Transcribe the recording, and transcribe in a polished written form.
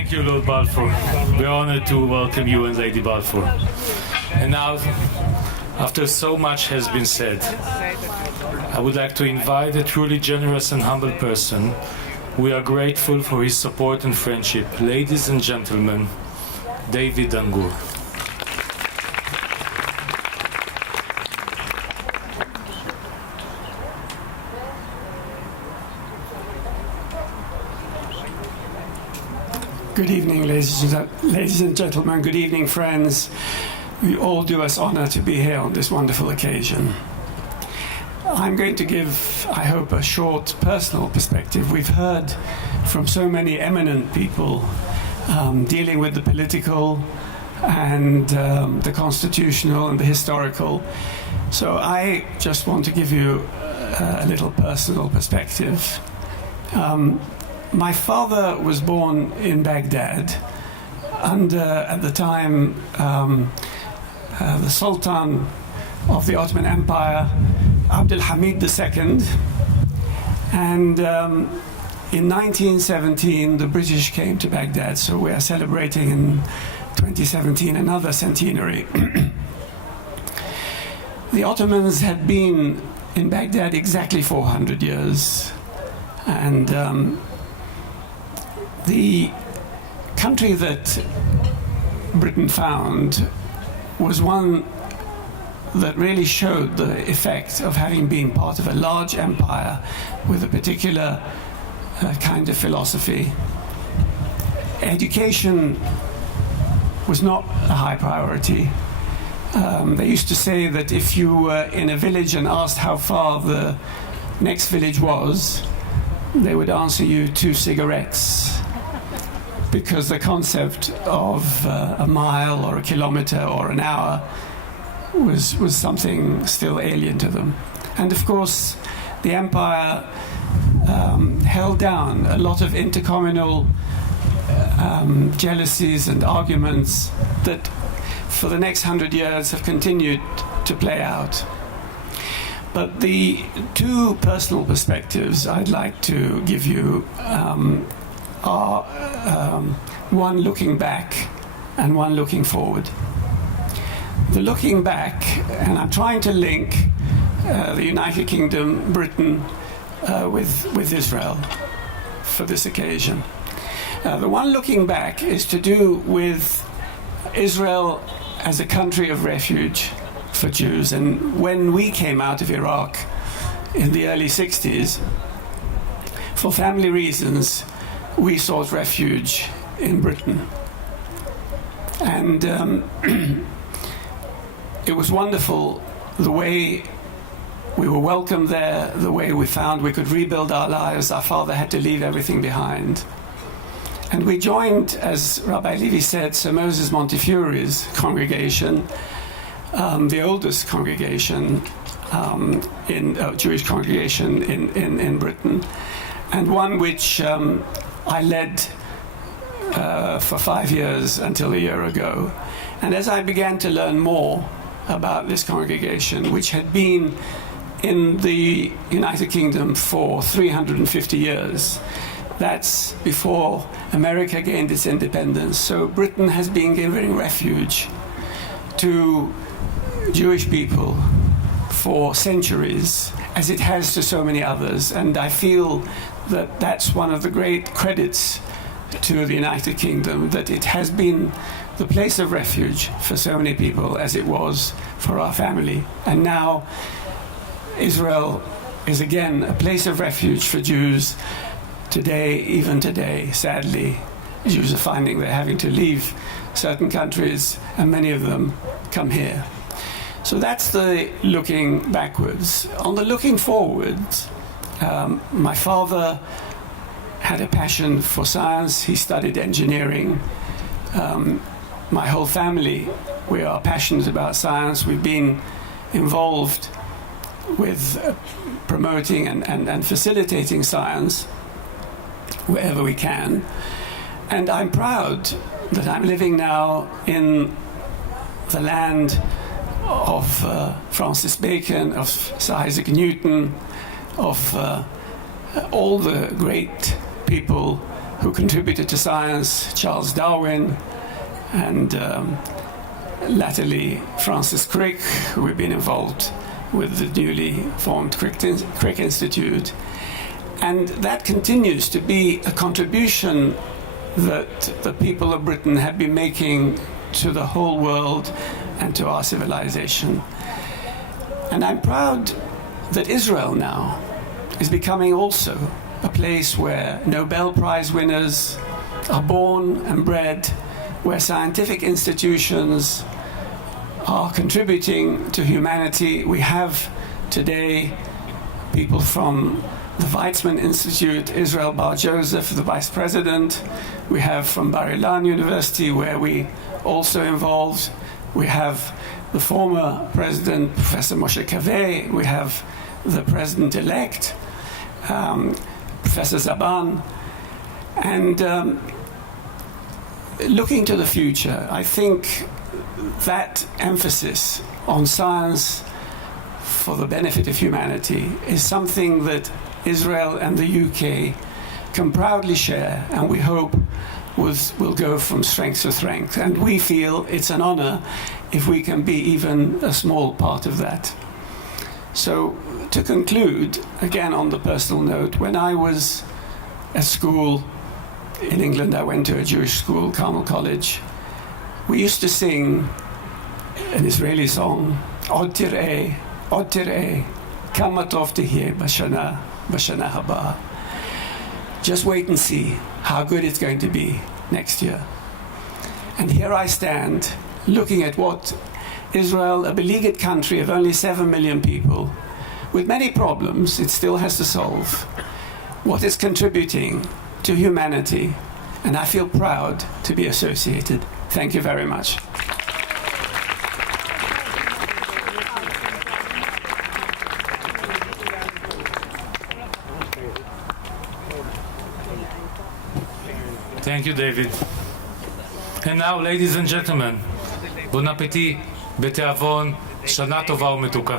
Thank you, Lord Balfour. We're honored to welcome you and Lady Balfour. And now, after so much has been said, I would like to invite a truly generous and humble person. We are grateful for his support and friendship. Ladies and gentlemen, David Dנגור. Good evening, ladies and gentlemen. Good evening, friends. We all do us honor to be here on this wonderful occasion. I'm going to give, I hope, a short personal perspective. We've heard from so many eminent people dealing with the political and the constitutional and the historical. So I just want to give you a little personal perspective. My father was born in Baghdad under, at the time, the Sultan of the Ottoman Empire, Abdul Hamid II. And in 1917, the British came to Baghdad, so we are celebrating in 2017 another centenary. The Ottomans had been in Baghdad exactly 400 years. And the country that Britain found was one that really showed the effect of having been part of a large empire with a particular kind of philosophy. Education was not a high priority. They used to say that if you were in a village and asked how far the next village was, they would answer you 2 cigarettes, because the concept of a mile or a kilometer or an hour was something still alien to them. And of course, the empire held down a lot of intercommunal jealousies and arguments that for the next 100 years have continued to play out. But the 2 personal perspectives I'd like to give you are one looking back and one looking forward. The looking back, and I'm trying to link the United Kingdom, Britain, with Israel for this occasion. The one looking back is to do with Israel as a country of refuge for Jews. And when we came out of Iraq in the early 60s, for family reasons, we sought refuge in Britain. And it was wonderful the way we were welcomed there, the way we found we could rebuild our lives. Our father had to leave everything behind. And we joined, as Rabbi Levi said, Sir Moses Montefiori's congregation, the oldest congregation, Jewish congregation in Britain, and one which I led for 5 years until a year ago. And as I began to learn more about this congregation, which had been in the United Kingdom for 350 years, that's before America gained its independence. So Britain has been giving refuge to Jewish people for centuries, as it has to so many others. And I feel that that's one of the great credits to the United Kingdom, that it has been the place of refuge for so many people as it was for our family. And now Israel is again a place of refuge for Jews. Today, even today, sadly, Jews are finding they're having to leave certain countries, and many of them come here. So that's the looking backwards. On the looking forwards, my father had a passion for science. He studied engineering. My whole family, we are passionate about science. We've been involved with promoting and facilitating science wherever we can. And I'm proud that I'm living now in the land of Francis Bacon, of Sir Isaac Newton, of all the great people who contributed to science, Charles Darwin, and latterly Francis Crick, who have been involved with the newly formed Crick Institute. And that continues to be a contribution that the people of Britain have been making to the whole world and to our civilization. And I'm proud that Israel now is becoming also a place where Nobel Prize winners are born and bred, where scientific institutions are contributing to humanity. We have today people from the Weizmann Institute, Israel Bar Joseph, the vice president. We have from Bar Ilan University, where we also involved. We have the former president, Professor Moshe Kaveh. We have the president-elect, Professor Zaban. And looking to the future, I think that emphasis on science for the benefit of humanity is something that Israel and the UK can proudly share, and we hope will go from strength to strength. And we feel it's an honor if we can be even a small part of that. So to conclude, again on the personal note, when I was at school in England, I went to a Jewish school, Carmel College. We used to sing an Israeli song, Od Tir'eh, Kama Tov Tehye Bashana Haba. Just wait and see how good it's going to be next year. And here I stand, looking at what Israel, a beleaguered country of only 7 million people, with many problems it still has to solve, what it's contributing to humanity, and I feel proud to be associated. Thank you very much. Thank you, David. And now, ladies and gentlemen, bon appétit, בתיאבון, שנה טובה ומתוקה.